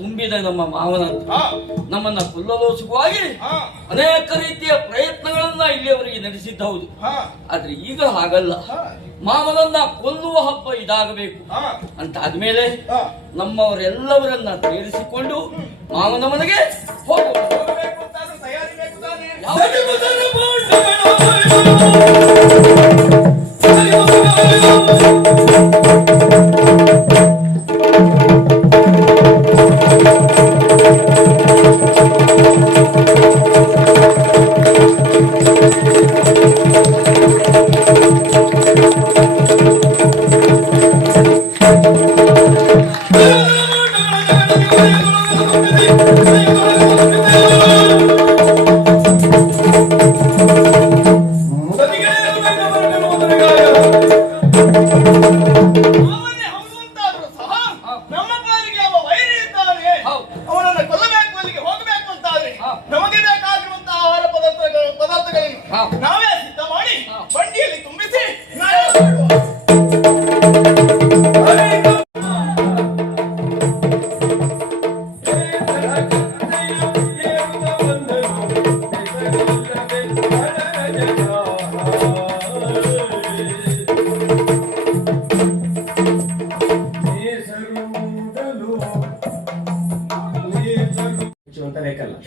ತುಂಬಿದ ನಮ್ಮ ಮಾವನಂತ ನಮ್ಮನ್ನ ಕೊಲ್ಲಲೋಸುವಾಗಿ ಅನೇಕ ರೀತಿಯ ಪ್ರಯತ್ನಗಳನ್ನ ಇಲ್ಲಿಯವರೆಗೆ ನಡೆಸಿದ್ದ ಹೌದು. ಆದ್ರೆ ಈಗ ಹಾಗಲ್ಲ. ಮಾವನನ್ನ ಕೊಲ್ಲುವ ಹಬ್ಬ ಇದಾಗಬೇಕು ಅಂತ ಆದ್ಮೇಲೆ ನಮ್ಮವರೆಲ್ಲವರನ್ನ ಸೇರಿಸಿಕೊಂಡು ಮಾವನ ಮನೆಗೆ ಹೋಗಬೇಕು. ನಾವೇ ಸಿದ್ಧ ಮಾಡಿ ಬಂಡಿಯಲ್ಲಿ ತುಂಬಿಸಿ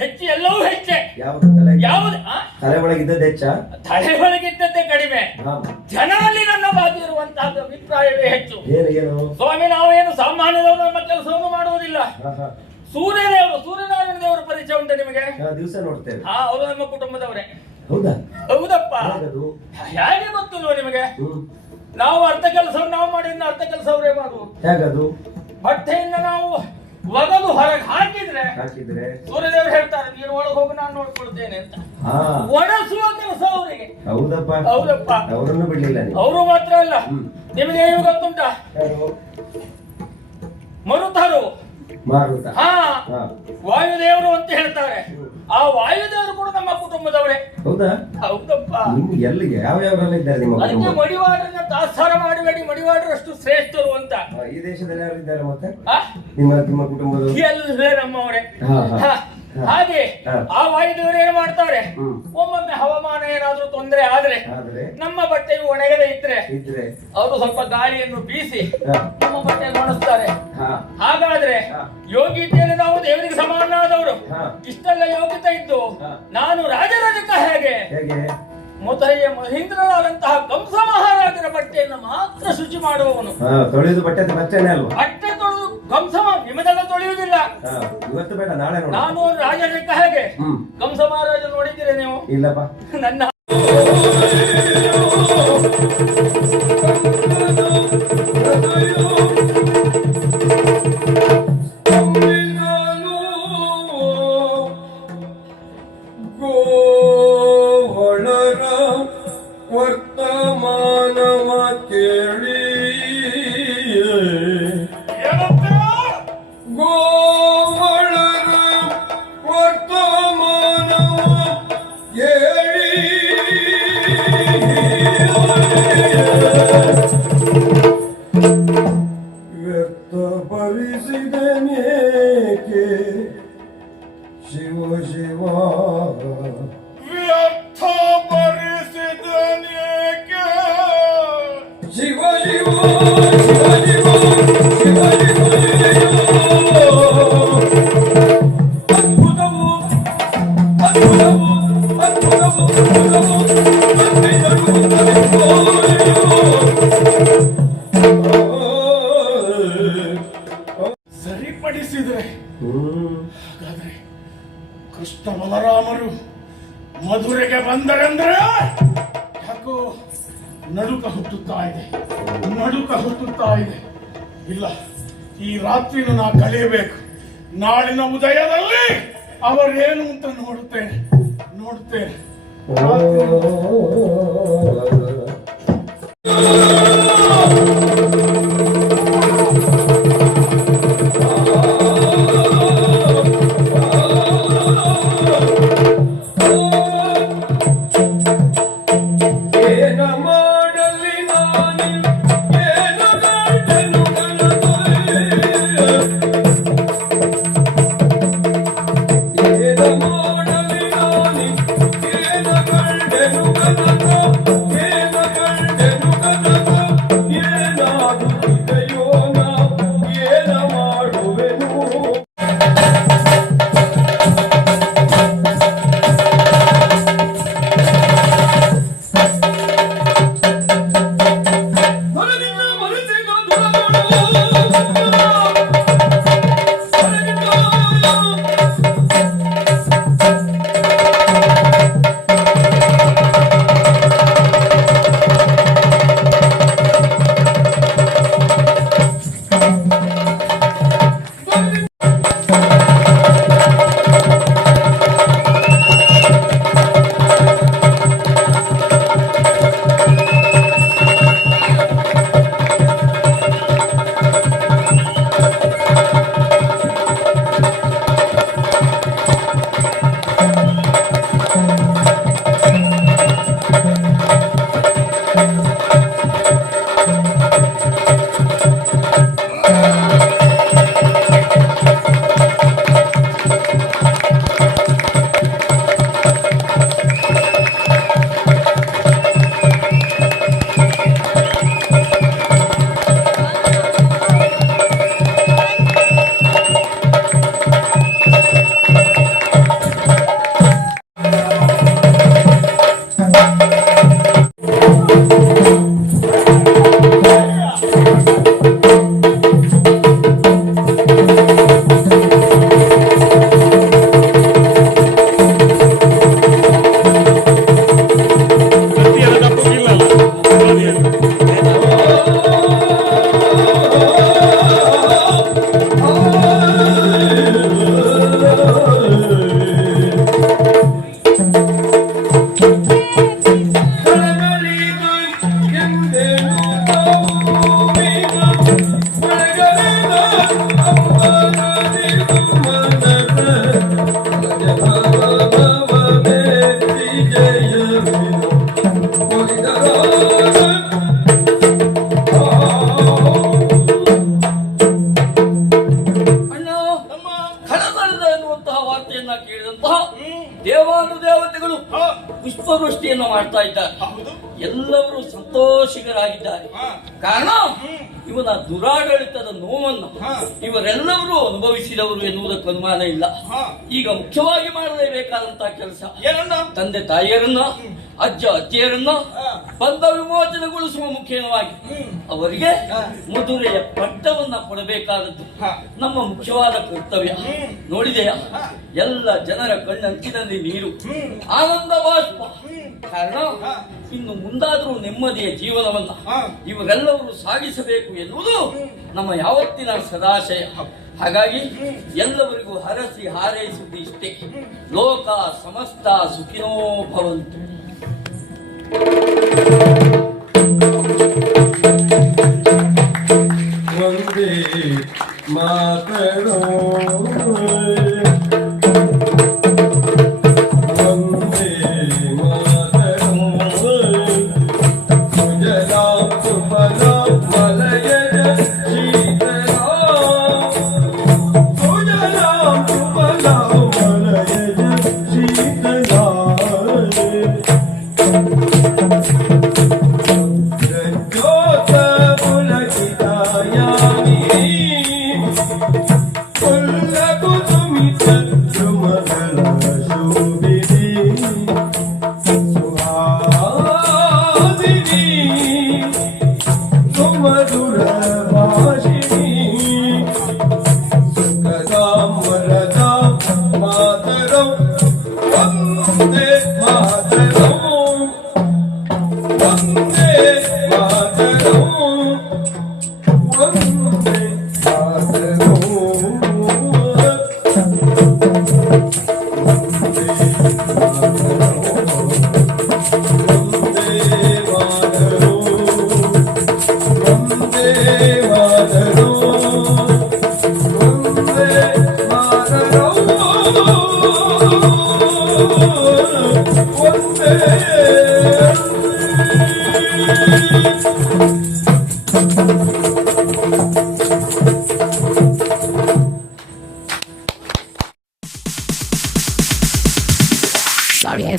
ಹೆಚ್ಚು ಎಲ್ಲವೂ ಹೆಚ್ಚೆ. ಯಾವುದು ತಲೆ ಒಳಗಿದ್ದದ್ದು ಹೆಚ್ಚ, ತಲೆ ಒಳಗಿದ್ದದ್ದೇ ಕಡಿಮೆ. ಜನರಲ್ಲಿ ನನ್ನ ಬಾಧಿ ಇರುವಂತಹ ಅಭಿಪ್ರಾಯವೇ ಹೆಚ್ಚು. ಸ್ವಾಮಿ, ನಾವು ಏನು ಸಾಮಾನ್ಯದವರು ನಮ್ಮ ಕೆಲಸವನ್ನು ಮಾಡುವುದಿಲ್ಲ. ಸೂರ್ಯನಾರಾಯಣ ದೇವರ ಪರಿಚಯ ಉಂಟು ನಿಮಗೆ? ದಿವಸ ನೋಡ್ತೇವೆ. ಅವರು ನಮ್ಮ ಕುಟುಂಬದವರೇ. ಹೌದಾ? ಹೌದಪ್ಪ. ಹೇಗೆ ಗೊತ್ತಿಲ್ವ ನಿಮಗೆ? ನಾವು ಅರ್ಧ ಕೆಲಸವನ್ನು ನಾವು ಮಾಡಿ ಅರ್ಧ ಕೆಲಸ ಅವರೇ ಮಾಡುವುದು. ಹೇಗದು? ಬಟ್ಟೆಯಿಂದ ನಾವು ಒಗದು ಹೊರಗೆ ಹಾಕಿದ್ರೆ ಸೂರ್ಯದೇವರು ಹೇಳ್ತಾರೆ, ನೀನು ಒಳಗೆ ಹೋಗಿ ನಾನು ನೋಡ್ಕೊಳ್ತೇನೆ ಅಂತ. ಒಣಸುವ ಕೆಲಸ ಅವರಿಗೆ. ಹೌದಪ್ಪ. ಅವರನ್ನು ಬಿಡ್ಲಿಲ್ಲ. ಅವರು ಮಾತ್ರ ಅಲ್ಲ, ನಿಮಗೆ ಏನು ಗೊತ್ತುಂಟ? ಮರುತರು ವಾಯುದೇವರು ಅಂತ ಹೇಳ್ತಾರೆ. ಆ ವಾಯುದೇವರು ಕೂಡ ನಮ್ಮ ಕುಟುಂಬದವರೇ. ಹೌದಪ್ಪ. ಅದಕ್ಕೆ ಮಡಿವಾಡರನ್ನ ತಾತ್ಸಾರ ಮಾಡಬೇಡಿ, ಮಡಿವಾಡರಷ್ಟು ಶ್ರೇಷ್ಠರು ಅಂತ. ಈ ದೇಶದಲ್ಲಿ ಯಾರು ಇದ್ದಾರೆ ಮತ್ತೆ? ನಿಮ್ಮ ಕುಟುಂಬದವರು ಎಲ್ಲ ನಮ್ಮವರೇ. ಹಾಗೆ ಆ ವಾಯುದೇವರು ಏನು ಮಾಡ್ತಾರೆ, ಒಮ್ಮೊಮ್ಮೆ ಹವಾಮಾನ ಏನಾದ್ರೂ ತೊಂದರೆ ಆದ್ರೆ, ನಮ್ಮ ಬಟ್ಟೆಯು ಒಣಗದೆ ಇದ್ರೆ ಅವರು ಸ್ವಲ್ಪ ಗಾಳಿಯನ್ನು ಬೀಸಿ ನಮ್ಮ ಬಟ್ಟೆ ಒಣಸ್ತಾರೆ. ಹಾಗಾದ್ರೆ ಯೋಗ್ಯತೆಯಲ್ಲಿ ನಾವು ದೇವರಿಗೆ ಸಮಾನರಾದವರು. ಇಷ್ಟೆಲ್ಲ ಯೋಗ್ಯತೆ ಇದ್ದು ನಾನು ರಾಜರಾಜಕ ಹೇಗೆ ಮೊದಲೇ ಮಹೇಂದ್ರನಾದಂತಹ ಕಂಸ ಮಹಾರಾಜರ ಬಟ್ಟೆಯನ್ನು ಮಾತ್ರ ಶುಚಿ ಮಾಡುವವನು. ಬಟ್ಟೆ ತೊಳೆದು ಕಂಸ ನಿಮ್ಮದೆಲ್ಲ ತೊಳೆಯುವುದಿಲ್ಲ. ಇವತ್ತು ಬೇಡ, ನಾಳೆ ನಾನು ರಾಜನಿಕ ಹೇಗೆ ಕಂಸ ಮಹಾರಾಜ ನೋಡಿದ್ದೀರಿ ನೀವು? ಇಲ್ಲಪ್ಪ. ನನ್ನ ವರ್ತಮಾನವ ಕೇಳಿ ಗೋವಳರ ವರ್ತಮಾನವ ಕೇಳಿ ವ್ಯಕ್ತಪಡಿಸಿದನೇಕೆ ಶಿವ ಶಿವ ಸರಿಪಡಿಸಿದ್ರೆ ಹಾಗಾದ್ರೆ ಕೃಷ್ಣ ಬಲರಾಮರು ಮಧುರೆಗೆ ಬಂದರೆಂದ್ರೆ ಯಾಕೋ ನಡುಕ ಹುಟ್ಟುತ್ತಾ ಇದೆ. ಇಲ್ಲ, ಈ ರಾತ್ರಿನ ನಾ ಕಳೆಯಬೇಕು. ನಾಳಿನ ಉದಯದಲ್ಲಿ ಅವರೇನು ಅಂತ ನೋಡುತ್ತೇನೆ. ಸೇರಿದಂತಹ ದೇವಾನುದೇವತೆಗಳು ಪುಷ್ಪವೃಷ್ಟಿಯನ್ನು ಮಾಡ್ತಾ ಇದ್ದಾರೆ. ಎಲ್ಲರೂ ಸಂತೋಷಿಗರಾಗಿದ್ದಾರೆ. ಕಾರಣ ಇವನ ದುರಾಡಳಿತದ ನೋವನ್ನು ಇವರೆಲ್ಲರೂ ಅನುಭವಿಸಿದವರು ಎನ್ನುವುದಕ್ಕೆ ಅನುಮಾನ ಇಲ್ಲ. ಈಗ ಮುಖ್ಯವಾಗಿ ಮಾಡಲೇಬೇಕಾದಂತಹ ಕೆಲಸ ಏನನ್ನ? ತಂದೆ ತಾಯಿಯರನ್ನ, ಅಜ್ಜ ಅಜ್ಜಿಯರನ್ನ ಬಂಧ ವಿಮೋಚನೆಗೊಳಿಸುವ ಮುಖ್ಯವಾಗಿ ಅವರಿಗೆ ಮಧುರೆಯ ಪಟ್ಟವನ್ನ ಕೊಡಬೇಕಾದದ್ದು ನಮ್ಮ ಮುಖ್ಯವಾದ ಕರ್ತವ್ಯ. ನೋಡಿದೆಯಾ, ಎಲ್ಲ ಜನರ ಕಣ್ಣಂಚಿನಲ್ಲಿ ನೀರು, ಆನಂದ ಬಾಷ್ಪ. ಕಾರಣ ಇನ್ನು ಮುಂದಾದರೂ ನೆಮ್ಮದಿಯ ಜೀವನವನ್ನ ಇವರೆಲ್ಲರೂ ಸಾಗಿಸಬೇಕು ಎನ್ನುವುದು ನಮ್ಮ ಯಾವತ್ತಿನ ಸದಾಶಯ. ಹಾಗಾಗಿ ಎಲ್ಲವರಿಗೂ ಹರಸಿ ಹಾರೈಸುವುದು ಇಷ್ಟೇ. ಲೋಕ ಸಮಸ್ತ ಸುಖಿನೋ ಭವಂತು. ವಂದೇ ಮಾತರೋ ವಂದೇ ಮಾತರೋ ಸುಜಲಾಂ ಸುಫಲಾಂ ಮಲಯಜ ಶೀತಲಾಂ ಸುಜಲಾಂ ಸುಫಲಾಂ ಮಲಯಜ ಶೀತಲಾಂ Sorry.